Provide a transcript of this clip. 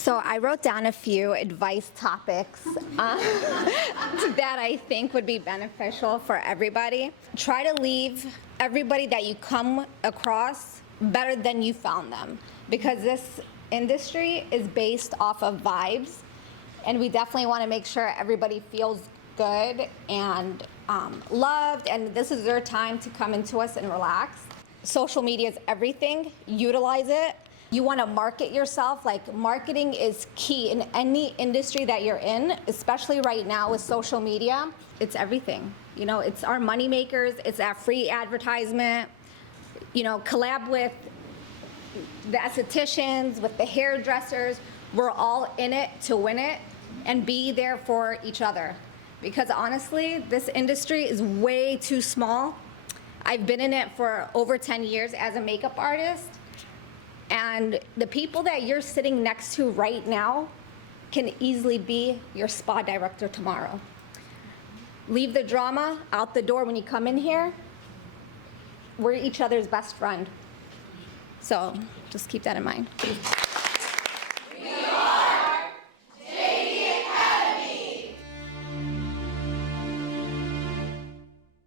So I wrote down a few advice topics that I think would be beneficial for everybody. Try to leave everybody that you come across better than you found them, because this industry is based off of vibes, and we definitely want to make sure everybody feels good and loved, and this is their time to come into us and relax. Social media is everything. Utilize it. You want to market yourself. Like, marketing is key in any industry that you're in, especially right now with social media. It's everything. You know, it's our money makers. It's that free advertisement. You know, collab with the estheticians, with the hairdressers. We're all in it to win it and be there for each other. Because honestly, this industry is way too small. I've been in it for over 10 years as a makeup artist. And the people that you're sitting next to right now can easily be your spa director tomorrow. Leave the drama out the door when you come in here. We're each other's best friend. So just keep that in mind.